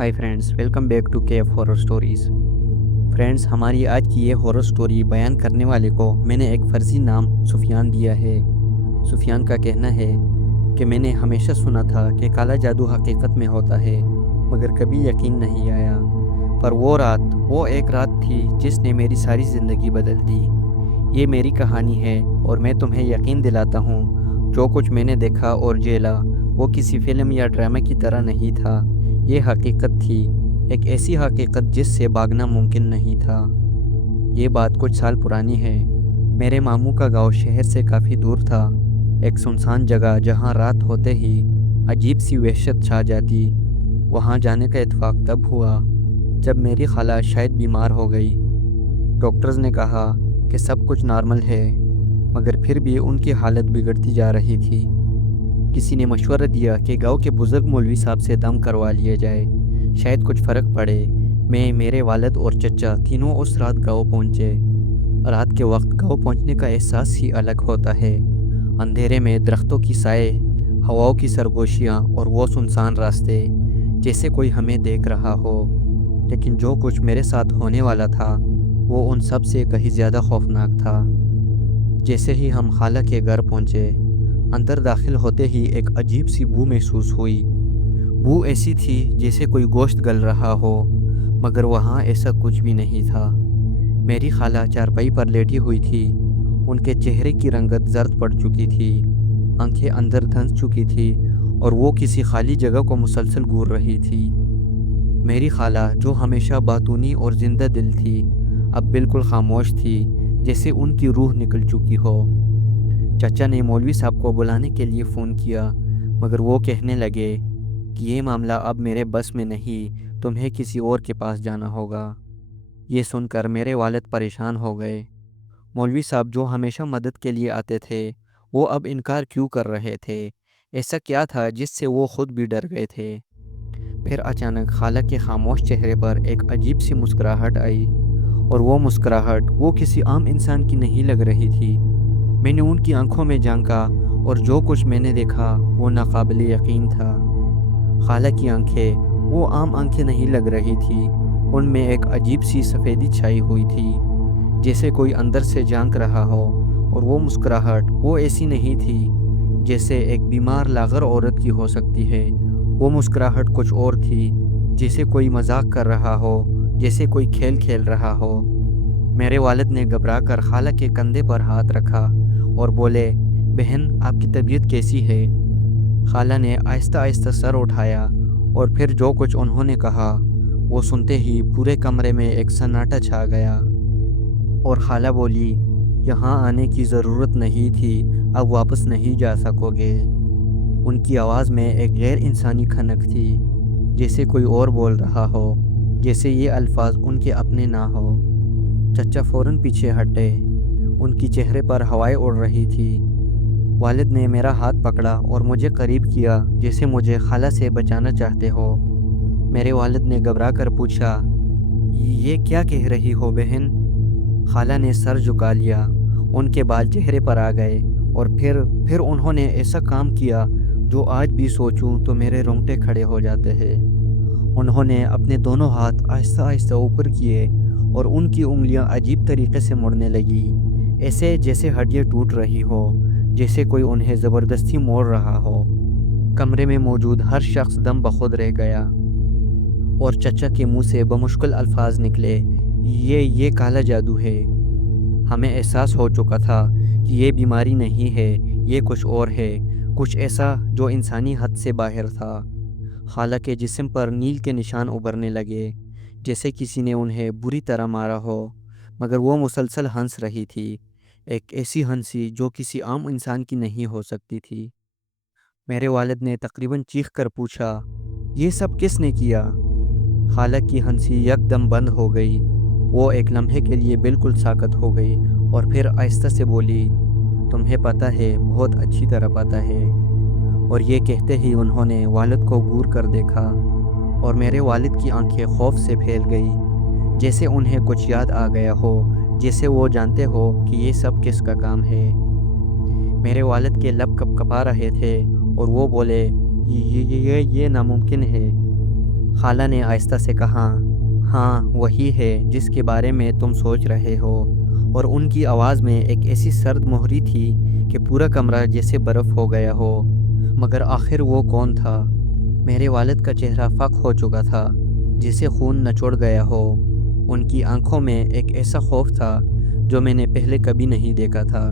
Hi friends, welcome back to KF horror stories. Friends, हमारी आज की ये हॉरर स्टोरी बयान करने वाले को मैंने एक फ़र्ज़ी नाम सुफियान दिया है। सुफियान का कहना है कि मैंने हमेशा सुना था कि काला जादू हकीकत में होता है, मगर कभी यकीन नहीं आया। पर वो एक रात थी जिसने मेरी सारी ज़िंदगी बदल दी। ये मेरी कहानी है और मैं तुम्हें यकीन दिलाता हूँ, जो कुछ मैंने देखा और झेला वो किसी फ़िल्म या ड्रामे की तरह नहीं था। ये हकीकत थी, एक ऐसी हकीकत जिससे भागना मुमकिन नहीं था। ये बात कुछ साल पुरानी है। मेरे मामू का गांव शहर से काफ़ी दूर था, एक सुनसान जगह जहां रात होते ही अजीब सी वहशत छा जाती। वहां जाने का इत्फाक तब हुआ जब मेरी खाला शायद बीमार हो गई। डॉक्टर्स ने कहा कि सब कुछ नॉर्मल है, मगर फिर भी उनकी हालत बिगड़ती जा रही थी। किसी ने मशवरा दिया कि गांव के बुजुर्ग मौलवी साहब से दम करवा लिया जाए, शायद कुछ फ़र्क पड़े। मैं, मेरे वालिद और चचा तीनों उस रात गांव पहुंचे। रात के वक्त गांव पहुंचने का एहसास ही अलग होता है। अंधेरे में दरख्तों की साए, हवाओं की सरगोशियाँ और वो सुनसान रास्ते, जैसे कोई हमें देख रहा हो। लेकिन जो कुछ मेरे साथ होने वाला था वो उन सब से कहीं ज़्यादा खौफनाक था। जैसे ही हम खाला के घर पहुंचे, अंदर दाखिल होते ही एक अजीब सी बू महसूस हुई। बू ऐसी थी जैसे कोई गोश्त गल रहा हो, मगर वहाँ ऐसा कुछ भी नहीं था। मेरी खाला चारपाई पर लेटी हुई थी। उनके चेहरे की रंगत जर्द पड़ चुकी थी, आंखें अंदर धंस चुकी थी और वो किसी खाली जगह को मुसलसल घूर रही थी। मेरी खाला, जो हमेशा बातूनी और जिंदा दिल थी, अब बिल्कुल खामोश थी, जैसे उनकी रूह निकल चुकी हो। चाचा ने मौलवी साहब को बुलाने के लिए फ़ोन किया, मगर वो कहने लगे कि ये मामला अब मेरे बस में नहीं, तुम्हें किसी और के पास जाना होगा। ये सुनकर मेरे वालिद परेशान हो गए। मौलवी साहब, जो हमेशा मदद के लिए आते थे, वो अब इनकार क्यों कर रहे थे? ऐसा क्या था जिससे वो खुद भी डर गए थे? फिर अचानक खाला के खामोश चेहरे पर एक अजीब सी मुस्कुराहट आई, और वो मुस्कुराहट वो किसी आम इंसान की नहीं लग रही थी। मैंने उनकी आंखों में झांका और जो कुछ मैंने देखा वो नाकाबिल यकीन था। खाला की आंखें वो आम आंखें नहीं लग रही थी, उनमें एक अजीब सी सफ़ेदी छाई हुई थी, जैसे कोई अंदर से झांक रहा हो। और वो मुस्कुराहट वो ऐसी नहीं थी जैसे एक बीमार लागर औरत की हो सकती है। वो मुस्कुराहट कुछ और थी, जैसे कोई मजाक कर रहा हो, जैसे कोई खेल खेल रहा हो। मेरे वालिद ने घबरा कर खाला के कंधे पर हाथ रखा और बोले, बहन, आपकी तबीयत कैसी है? खाला ने आहिस्ता आहिस्ता सर उठाया, और फिर जो कुछ उन्होंने कहा वो सुनते ही पूरे कमरे में एक सन्नाटा छा गया। और खाला बोली, यहाँ आने की ज़रूरत नहीं थी, अब वापस नहीं जा सकोगे। उनकी आवाज़ में एक गैर इंसानी खनक थी, जैसे कोई और बोल रहा हो, जैसे ये अल्फाज उनके अपने ना हो। चचा फ़ौरन पीछे हटे, उनकी चेहरे पर हवाएं उड़ रही थी। वालिद ने मेरा हाथ पकड़ा और मुझे करीब किया, जैसे मुझे खाला से बचाना चाहते हो। मेरे वालिद ने घबरा कर पूछा, ये क्या कह रही हो बहन? खाला ने सर झुका लिया, उनके बाल चेहरे पर आ गए, और फिर उन्होंने ऐसा काम किया जो आज भी सोचूं तो मेरे रोंगटे खड़े हो जाते हैं। उन्होंने अपने दोनों हाथ आहिस्ता आहिस्ता ऊपर किए और उनकी उंगलियां अजीब तरीके से मुड़ने लगी, ऐसे जैसे हड्डियां टूट रही हो, जैसे कोई उन्हें ज़बरदस्ती मोड़ रहा हो। कमरे में मौजूद हर शख्स दम बखुद रह गया, और चचा के मुंह से बमुश्किल अल्फाज निकले, ये काला जादू है। हमें एहसास हो चुका था कि ये बीमारी नहीं है, ये कुछ और है, कुछ ऐसा जो इंसानी हद से बाहर था। खाला के जिस्म पर नील के निशान उभरने लगे, जैसे किसी ने उन्हें बुरी तरह मारा हो, मगर वो मुसलसल हंस रही थी, एक ऐसी हंसी जो किसी आम इंसान की नहीं हो सकती थी। मेरे वालिद ने तकरीबन चीख कर पूछा, ये सब किसने किया? खाला की हंसी यकदम बंद हो गई। वो एक लम्हे के लिए बिल्कुल साकत हो गई और फिर आहिस्ता से बोली, तुम्हें पता है, बहुत अच्छी तरह पता है। और ये कहते ही उन्होंने वालिद को घूर कर देखा, और मेरे वालिद की आंखें खौफ से फैल गई, जैसे उन्हें कुछ याद आ गया हो, जैसे वो जानते हो कि ये सब किसका काम है। मेरे वालिद के लब कँपा रहे थे और वो बोले, ये नामुमकिन है। खाला ने आहिस्ता से कहा, हाँ वही है जिस के बारे में तुम सोच रहे हो। और उनकी आवाज़ में एक ऐसी सर्द मोहरी थी कि पूरा कमरा जैसे बर्फ़ हो गया हो। मगर आखिर वो कौन था? मेरे वालिद का चेहरा फक हो चुका था, जैसे खून नचोड़ गया हो। उनकी आंखों में एक ऐसा खौफ था जो मैंने पहले कभी नहीं देखा था।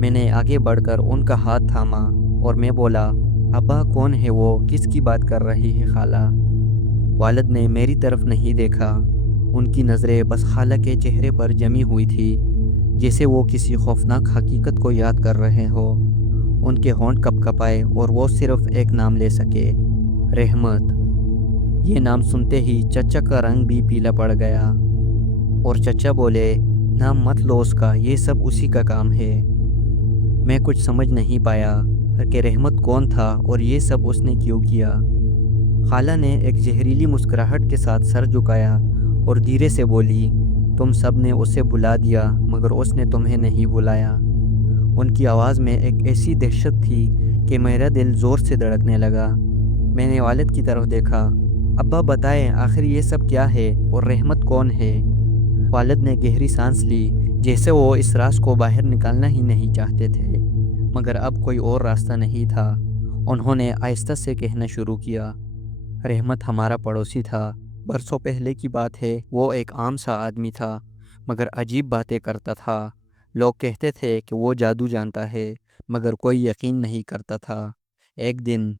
मैंने आगे बढ़कर उनका हाथ थामा और मैं बोला, अब्बा कौन है वो, किसकी बात कर रही है खाला? वालिद ने मेरी तरफ नहीं देखा। उनकी नज़रें बस खाला के चेहरे पर जमी हुई थी, जैसे वो किसी खौफनाक हकीकत को याद कर रहे हो। उनके होंठ कपकपाए और वो सिर्फ एक नाम ले सके, रहमत। ये नाम सुनते ही चचा का रंग भी पीला पड़ गया और चचा बोले, नाम मत लो उसका, ये सब उसी का काम है। मैं कुछ समझ नहीं पाया कि रहमत कौन था और ये सब उसने क्यों किया। खाला ने एक जहरीली मुस्कुराहट के साथ सर झुकाया और धीरे से बोली, तुम सब ने उसे बुला दिया मगर उसने तुम्हें नहीं बुलाया। उनकी आवाज़ में एक ऐसी दहशत थी कि मेरा दिल ज़ोर से धड़कने लगा। मैंने वालिद की तरफ देखा। अब्बा बताएं आखिर ये सब क्या है और रहमत कौन है? वालिद ने गहरी सांस ली, जैसे वो इस राज को बाहर निकालना ही नहीं चाहते थे, मगर अब कोई और रास्ता नहीं था। उन्होंने आहिस्ता से कहना शुरू किया, रहमत हमारा पड़ोसी था। बरसों पहले की बात है, वो एक आम सा आदमी था, मगर अजीब बातें करता था। लोग कहते थे कि वो जादू जानता है, मगर कोई यकीन नहीं करता था। एक दिन,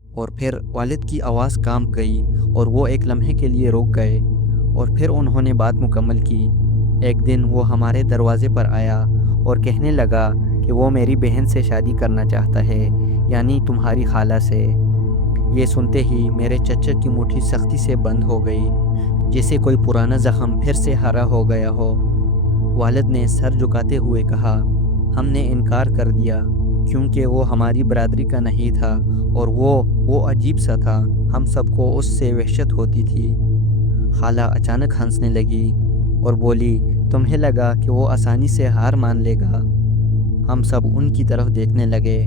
और फिर वालिद की आवाज़ काम गई और वो एक लम्हे के लिए रुक गए और फिर उन्होंने बात मुकम्मल की। एक दिन वो हमारे दरवाज़े पर आया और कहने लगा कि वो मेरी बहन से शादी करना चाहता है, यानी तुम्हारी खाला से। ये सुनते ही मेरे चचा की मुट्ठी सख्ती से बंद हो गई, जैसे कोई पुराना ज़ख्म फिर से हरा हो गया हो। वालिद ने सर झुकाते हुए कहा, हमने इनकार कर दिया क्योंकि वो हमारी बरादरी का नहीं था और वो अजीब सा था। हम सबको उससे वहशत होती थी। खाला अचानक हंसने लगी और बोली, तुम्हें लगा कि वो आसानी से हार मान लेगा? हम सब उनकी तरफ देखने लगे।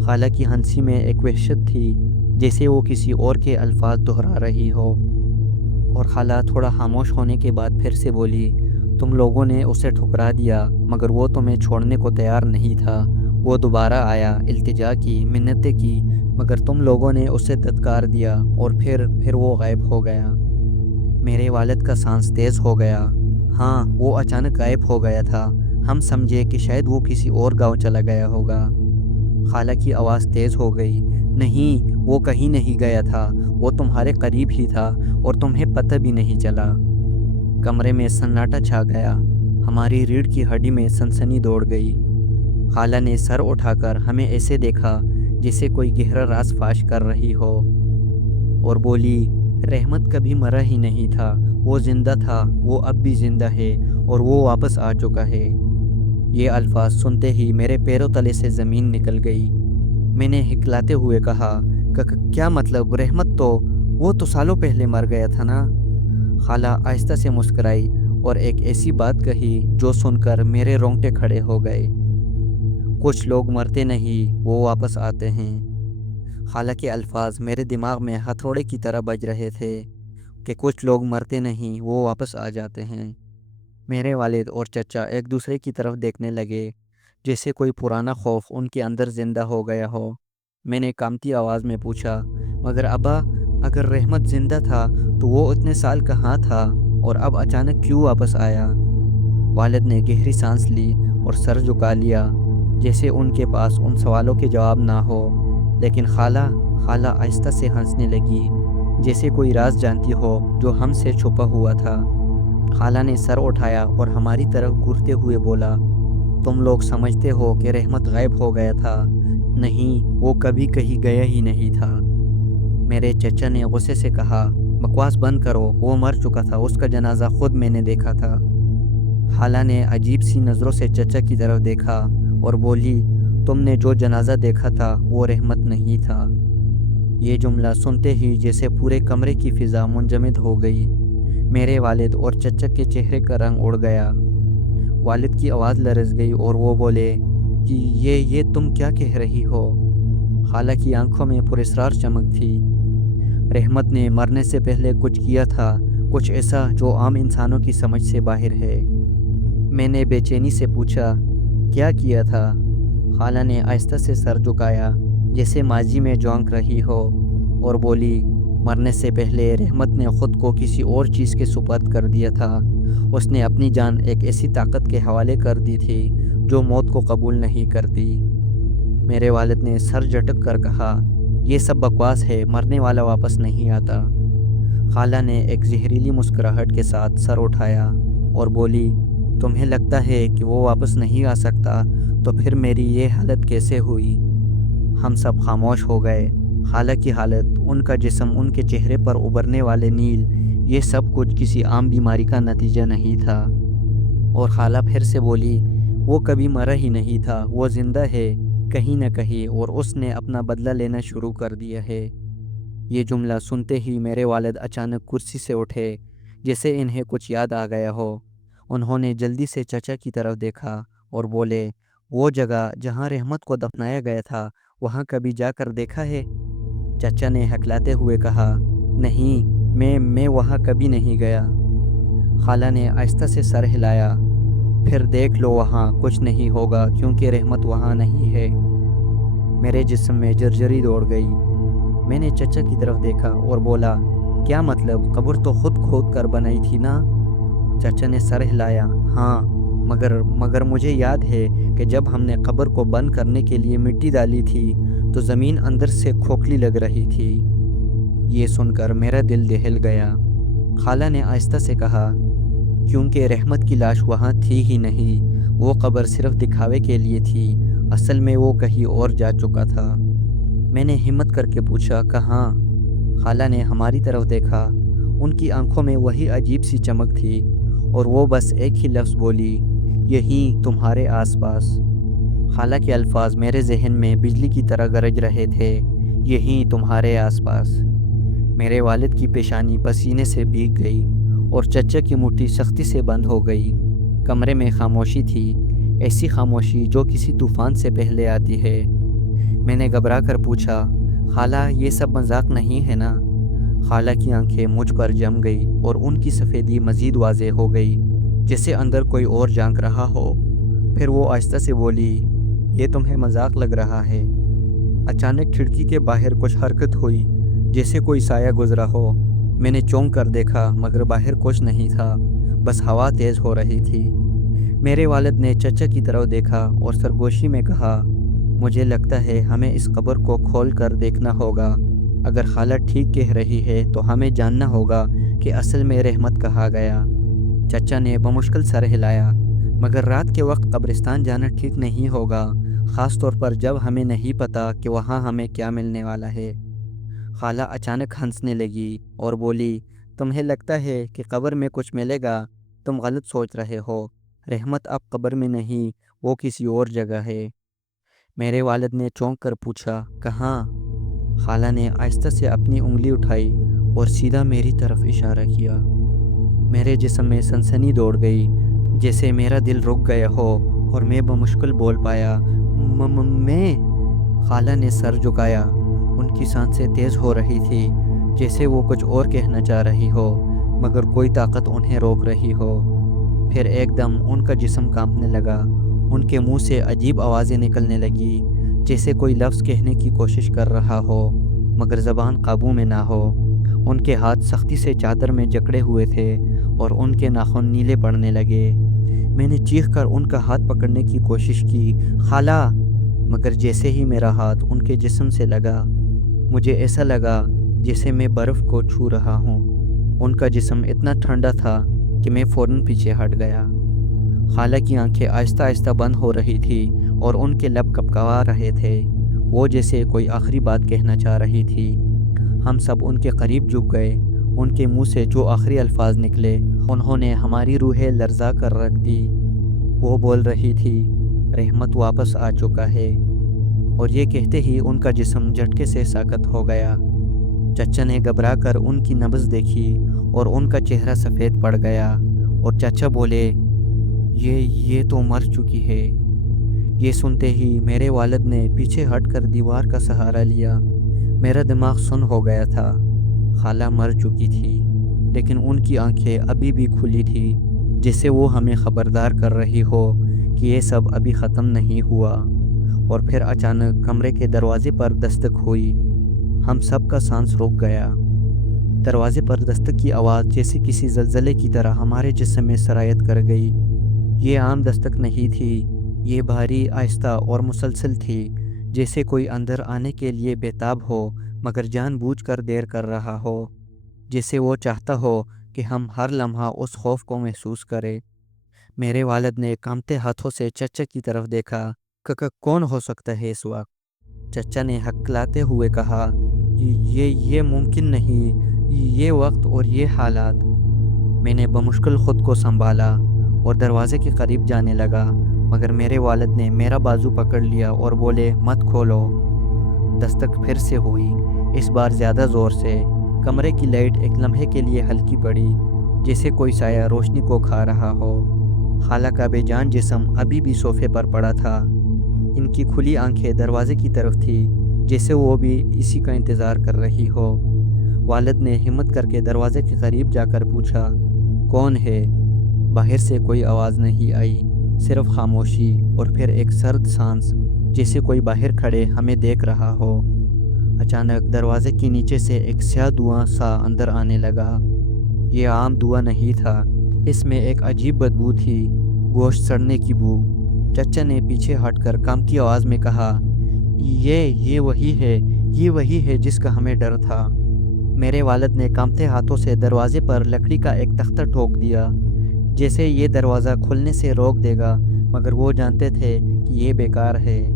खाला की हंसी में एक वहशत थी, जैसे वो किसी और के अल्फाज दोहरा रही हो। और खाला थोड़ा खामोश होने के बाद फिर से बोली, तुम लोगों ने उसे ठुकरा दिया मगर वो तुम्हें छोड़ने को तैयार नहीं था। वो दोबारा आया, इल्तिजा की, मिन्नतें की, मगर तुम लोगों ने उसे धत्कार दिया और फिर वो गायब हो गया। मेरे वालिद का सांस तेज़ हो गया। हाँ, वो अचानक गायब हो गया था। हम समझे कि शायद वो किसी और गांव चला गया होगा। खाला की आवाज़ तेज़ हो गई, नहीं, वो कहीं नहीं गया था, वो तुम्हारे करीब ही था और तुम्हें पता भी नहीं चला। कमरे में सन्नाटा छा गया। हमारी रीढ़ की हड्डी में सनसनी दौड़ गई। खाला ने सर उठाकर हमें ऐसे देखा जैसे कोई गहरा राज फाश कर रही हो और बोली, रहमत कभी मरा ही नहीं था, वो ज़िंदा था, वो अब भी ज़िंदा है और वो वापस आ चुका है। ये अल्फाज सुनते ही मेरे पैरों तले से ज़मीन निकल गई। मैंने हिकलाते हुए कहा, क्या मतलब? रहमत वो तो सालों पहले मर गया था ना? खाला आहिस्ता से मुस्कुराई और एक ऐसी बात कही जो सुनकर मेरे रोंगटे खड़े हो गए, कुछ लोग मरते नहीं, वो वापस आते हैं। खाला के अल्फाज मेरे दिमाग में हथौड़े की तरह बज रहे थे कि कुछ लोग मरते नहीं, वो वापस आ जाते हैं। मेरे वालिद और चचा एक दूसरे की तरफ देखने लगे, जैसे कोई पुराना खौफ उनके अंदर ज़िंदा हो गया हो। मैंने कांपती आवाज़ में पूछा, मगर अब्बा, अगर रहमत ज़िंदा था तो वो इतने साल कहाँ था और अब अचानक क्यों वापस आया? वालिद ने गहरी सांस ली और सर झुका लिया, जैसे उनके पास उन सवालों के जवाब ना हो। लेकिन खाला आहिस्ता से हंसने लगी, जैसे कोई राज जानती हो जो हमसे छुपा हुआ था। खाला ने सर उठाया और हमारी तरफ घूरते हुए बोला, तुम लोग समझते हो कि रहमत गायब हो गया था? नहीं, वो कभी कहीं गया ही नहीं था। मेरे चचा ने गुस्से से कहा, बकवास बंद करो, वो मर चुका था, उसका जनाजा खुद मैंने देखा था। खाला ने अजीब सी नज़रों से चचा की तरफ देखा और बोली, तुमने जो जनाजा देखा था वो रहमत नहीं था। ये जुमला सुनते ही जैसे पूरे कमरे की फ़िज़ा मुंजमद हो गई। मेरे वालिद और चचा के चेहरे का रंग उड़ गया। वालिद की आवाज़ लरज़ गई और वो बोले कि ये तुम क्या कह रही हो? खाला की आंखों में पुरस्रार चमक थी। رحمت نے مرنے سے پہلے کچھ کیا تھا، کچھ ایسا جو عام انسانوں کی سمجھ سے باہر ہے۔ میں نے بے چینی سے پوچھا، کیا کیا تھا؟ خالہ نے آہستہ سے سر جھکایا، جیسے ماضی میں جھونک رہی ہو، اور بولی، مرنے سے پہلے رحمت نے خود کو کسی اور چیز کے سپرد کر دیا تھا۔ اس نے اپنی جان ایک ایسی طاقت کے حوالے کر دی تھی جو موت کو قبول نہیں کرتی۔ میرے والد نے سر جھٹک کر کہا، یہ سب بکواس ہے، مرنے والا واپس نہیں آتا۔ خالہ نے ایک زہریلی مسکراہٹ کے ساتھ سر اٹھایا اور بولی، تمہیں لگتا ہے کہ وہ واپس نہیں آ سکتا، تو پھر میری یہ حالت کیسے ہوئی؟ ہم سب خاموش ہو گئے۔ خالہ کی حالت، ان کا جسم، ان کے چہرے پر ابھرنے والے نیل، یہ سب کچھ کسی عام بیماری کا نتیجہ نہیں تھا۔ اور خالہ پھر سے بولی، وہ کبھی مرا ہی نہیں تھا، وہ زندہ ہے کہیں نہ کہیں، اور اس نے اپنا بدلہ لینا شروع کر دیا ہے۔ یہ جملہ سنتے ہی میرے والد اچانک کرسی سے اٹھے، جیسے انہیں کچھ یاد آ گیا ہو۔ انہوں نے جلدی سے چچا کی طرف دیکھا اور بولے، وہ جگہ جہاں رحمت کو دفنایا گیا تھا، وہاں کبھی جا کر دیکھا ہے؟ چچا نے ہکلاتے ہوئے کہا، نہیں، میں وہاں کبھی نہیں گیا۔ خالہ نے آہستہ سے سر ہلایا، پھر دیکھ لو، وہاں کچھ نہیں ہوگا کیونکہ رحمت وہاں نہیں ہے۔ میرے جسم میں جرجری دوڑ گئی۔ میں نے چچا کی طرف دیکھا اور بولا، کیا مطلب؟ قبر تو خود کھود کر بنائی تھی نا؟ چچا نے سر ہلایا، ہاں، مگر مجھے یاد ہے کہ جب ہم نے قبر کو بند کرنے کے لیے مٹی ڈالی تھی تو زمین اندر سے کھوکھلی لگ رہی تھی۔ یہ سن کر میرا دل دہل گیا۔ خالہ نے آہستہ سے کہا، کیونکہ رحمت کی لاش وہاں تھی ہی نہیں، وہ قبر صرف دکھاوے کے لیے تھی، اصل میں وہ کہیں اور جا چکا تھا۔ میں نے ہمت کر کے پوچھا، کہاں؟ خالہ نے ہماری طرف دیکھا، ان کی آنکھوں میں وہی عجیب سی چمک تھی، اور وہ بس ایک ہی لفظ بولی، یہیں تمہارے آس پاس۔ خالہ کے الفاظ میرے ذہن میں بجلی کی طرح گرج رہے تھے، یہیں تمہارے آس پاس۔ میرے والد کی پیشانی پسینے سے بھیگ گئی اور چچا کی مٹھی سختی سے بند ہو گئی۔ کمرے میں خاموشی تھی، ایسی خاموشی جو کسی طوفان سے پہلے آتی ہے۔ میں نے گھبرا کر پوچھا، خالہ، یہ سب مذاق نہیں ہے نا؟ خالہ کی آنکھیں مجھ پر جم گئی اور ان کی سفیدی مزید واضح ہو گئی، جیسے اندر کوئی اور جھانک رہا ہو۔ پھر وہ آہستہ سے بولی، یہ تمہیں مذاق لگ رہا ہے؟ اچانک کھڑکی کے باہر کچھ حرکت ہوئی، جیسے کوئی سایہ گزرا ہو۔ میں نے چونک کر دیکھا، مگر باہر کچھ نہیں تھا، بس ہوا تیز ہو رہی تھی۔ میرے والد نے چچا کی طرف دیکھا اور سرگوشی میں کہا، مجھے لگتا ہے ہمیں اس قبر کو کھول کر دیکھنا ہوگا۔ اگر خالہ ٹھیک کہہ رہی ہے تو ہمیں جاننا ہوگا کہ اصل میں رحمت کہاں گیا۔ چچا نے بمشکل سر ہلایا، مگر رات کے وقت قبرستان جانا ٹھیک نہیں ہوگا، خاص طور پر جب ہمیں نہیں پتہ کہ وہاں ہمیں کیا ملنے والا ہے۔ خالہ اچانک ہنسنے لگی اور بولی، تمہیں لگتا ہے کہ قبر میں کچھ ملے گا؟ تم غلط سوچ رہے ہو، رحمت اب قبر میں نہیں، وہ کسی اور جگہ ہے۔ میرے والد نے چونک کر پوچھا، کہاں؟ خالہ نے آہستہ سے اپنی انگلی اٹھائی اور سیدھا میری طرف اشارہ کیا۔ میرے جسم میں سنسنی دوڑ گئی، جیسے میرا دل رک گیا ہو، اور میں بمشکل بول پایا، میں۔ خالہ نے سر جھکایا، ان کی سانسیں تیز ہو رہی تھی، جیسے وہ کچھ اور کہنا چاہ رہی ہو، مگر کوئی طاقت انہیں روک رہی ہو۔ پھر ایک دم ان کا جسم کانپنے لگا، ان کے منہ سے عجیب آوازیں نکلنے لگی، جیسے کوئی لفظ کہنے کی کوشش کر رہا ہو، مگر زبان قابو میں نہ ہو۔ ان کے ہاتھ سختی سے چادر میں جکڑے ہوئے تھے اور ان کے ناخن نیلے پڑنے لگے۔ میں نے چیخ کر ان کا ہاتھ پکڑنے کی کوشش کی، خالہ، مگر جیسے ہی میرا ہاتھ ان کے جسم سے لگا، مجھے ایسا لگا جیسے میں برف کو چھو رہا ہوں۔ ان کا جسم اتنا ٹھنڈا تھا کہ میں فوراً پیچھے ہٹ گیا۔ خالہ کی آنکھیں آہستہ آہستہ بند ہو رہی تھی اور ان کے لب کپکپا رہے تھے، وہ جیسے کوئی آخری بات کہنا چاہ رہی تھی۔ ہم سب ان کے قریب جھک گئے۔ ان کے منہ سے جو آخری الفاظ نکلے، انہوں نے ہماری روحیں لرزا کر رکھ دی۔ وہ بول رہی تھی، رحمت واپس آ چکا ہے، اور یہ کہتے ہی ان کا جسم جھٹکے سے ساکت ہو گیا۔ چچا نے گھبرا کر ان کی نبض دیکھی اور ان کا چہرہ سفید پڑ گیا، اور چچا بولے، یہ تو مر چکی ہے۔ یہ سنتے ہی میرے والد نے پیچھے ہٹ کر دیوار کا سہارا لیا۔ میرا دماغ سن ہو گیا تھا۔ خالہ مر چکی تھی، لیکن ان کی آنکھیں ابھی بھی کھلی تھی، جیسے وہ ہمیں خبردار کر رہی ہو کہ یہ سب ابھی ختم نہیں ہوا۔ اور پھر اچانک کمرے کے دروازے پر دستک ہوئی۔ ہم سب کا سانس رک گیا۔ دروازے پر دستک کی آواز جیسے کسی زلزلے کی طرح ہمارے جسم میں سرایت کر گئی۔ یہ عام دستک نہیں تھی، یہ بھاری، آہستہ اور مسلسل تھی، جیسے کوئی اندر آنے کے لیے بےتاب ہو مگر جان بوجھ کر دیر کر رہا ہو، جیسے وہ چاہتا ہو کہ ہم ہر لمحہ اس خوف کو محسوس کریں۔ میرے والد نے کانپتے ہاتھوں سے چچا کی طرف دیکھا۔ ککا کون ہو سکتا ہے اس وقت؟ چچا نے ہکلاتے ہوئے کہا، یہ ممکن نہیں، یہ وقت اور یہ حالات۔ میں نے بمشکل خود کو سنبھالا اور دروازے کے قریب جانے لگا، مگر میرے والد نے میرا بازو پکڑ لیا اور بولے، مت کھولو۔ دستک پھر سے ہوئی، اس بار زیادہ زور سے۔ کمرے کی لائٹ ایک لمحے کے لیے ہلکی پڑی، جیسے کوئی سایہ روشنی کو کھا رہا ہو۔ خالہ کا بے جان جسم ابھی بھی صوفے پر پڑا تھا۔ ان کی کھلی آنکھیں دروازے کی طرف تھی، جیسے وہ بھی اسی کا انتظار کر رہی ہو۔ والد نے ہمت کر کے دروازے کے قریب جا کر پوچھا، کون ہے؟ باہر سے کوئی آواز نہیں آئی، صرف خاموشی اور پھر ایک سرد سانس، جیسے کوئی باہر کھڑے ہمیں دیکھ رہا ہو۔ اچانک دروازے کے نیچے سے ایک سیاہ دھواں سا اندر آنے لگا۔ یہ عام دھواں نہیں تھا، اس میں ایک عجیب بدبو تھی، گوشت سڑنے کی بو۔ چچا نے پیچھے ہٹ کر کانپتی آواز میں کہا، یہ وہی ہے جس کا ہمیں ڈر تھا۔ میرے والد نے کانپتے ہاتھوں سے دروازے پر لکڑی کا ایک تختہ ٹھوک دیا، جیسے یہ دروازہ کھلنے سے روک دے گا، مگر وہ جانتے تھے کہ یہ بیکار ہے۔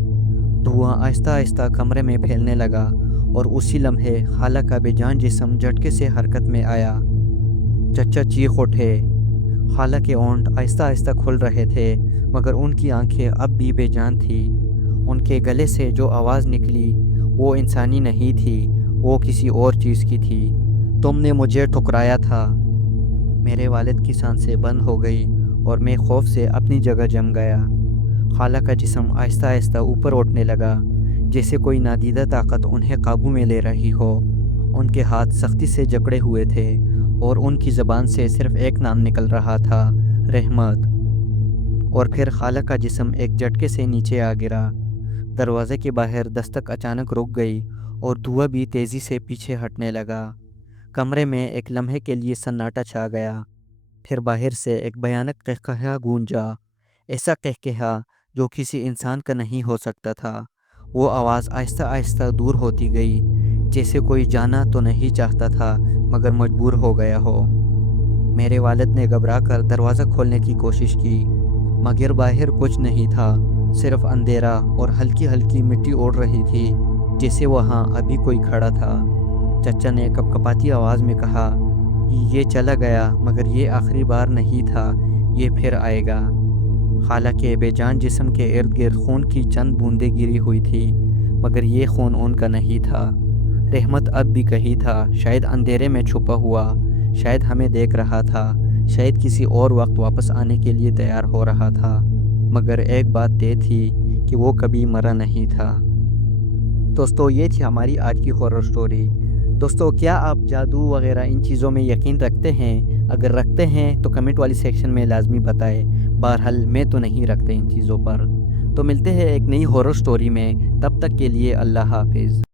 دھواں آہستہ آہستہ کمرے میں پھیلنے لگا اور اسی لمحے خالہ کا بے جان جسم جھٹکے سے حرکت میں آیا۔ چچا چیخ اٹھے۔ خالہ کے ہونٹ آہستہ آہستہ کھل رہے تھے، مگر ان کی آنکھیں اب بھی بے جان تھیں۔ ان کے گلے سے جو آواز نکلی وہ انسانی نہیں تھی، وہ کسی اور چیز کی تھی۔ تم نے مجھے ٹھکرایا تھا۔ میرے والد کی سانسیں بند ہو گئی اور میں خوف سے اپنی جگہ جم گیا۔ خالہ کا جسم آہستہ آہستہ اوپر اٹھنے لگا، جیسے کوئی نادیدہ طاقت انہیں قابو میں لے رہی ہو۔ ان کے ہاتھ سختی سے جکڑے ہوئے تھے اور ان کی زبان سے صرف ایک نام نکل رہا تھا، رحمت۔ اور پھر خالہ کا جسم ایک جھٹکے سے نیچے آ گرا۔ دروازے کے باہر دستک اچانک رک گئی اور دھواں بھی تیزی سے پیچھے ہٹنے لگا۔ کمرے میں ایک لمحے کے لیے سناٹا چھا گیا۔ پھر باہر سے ایک بھیانک قہقہا گونجا، ایسا قہقہا جو کسی انسان کا نہیں ہو سکتا تھا۔ وہ آواز آہستہ آہستہ دور ہوتی گئی، جیسے کوئی جانا تو نہیں چاہتا تھا مگر مجبور ہو گیا ہو۔ میرے والد نے گھبرا کر دروازہ کھولنے کی کوشش کی، مگر باہر کچھ نہیں تھا، صرف اندھیرا اور ہلکی ہلکی مٹی اڑ رہی تھی، جیسے وہاں ابھی کوئی کھڑا تھا۔ چچا نے کپکپاتی آواز میں کہا، یہ چلا گیا مگر یہ آخری بار نہیں تھا، یہ پھر آئے گا۔ خالہ کے بے جان جسم کے ارد گرد خون کی چند بوندیں گری ہوئی تھی، مگر یہ خون ان کا نہیں تھا۔ رحمت اب بھی کہیں تھا، شاید اندھیرے میں چھپا ہوا، شاید ہمیں دیکھ رہا تھا، شاید کسی اور وقت واپس آنے کے لیے تیار ہو رہا تھا، مگر ایک بات طے تھی کہ وہ کبھی مرا نہیں تھا۔ دوستو، یہ تھی ہماری آج کی ہارر سٹوری۔ دوستو، کیا آپ جادو وغیرہ ان چیزوں میں یقین رکھتے ہیں؟ اگر رکھتے ہیں تو کمنٹ والی سیکشن میں لازمی بتائیں۔ بہرحال میں تو نہیں رکھتے ان چیزوں پر۔ تو ملتے ہیں ایک نئی ہارر سٹوری میں، تب تک کے لیے اللہ حافظ۔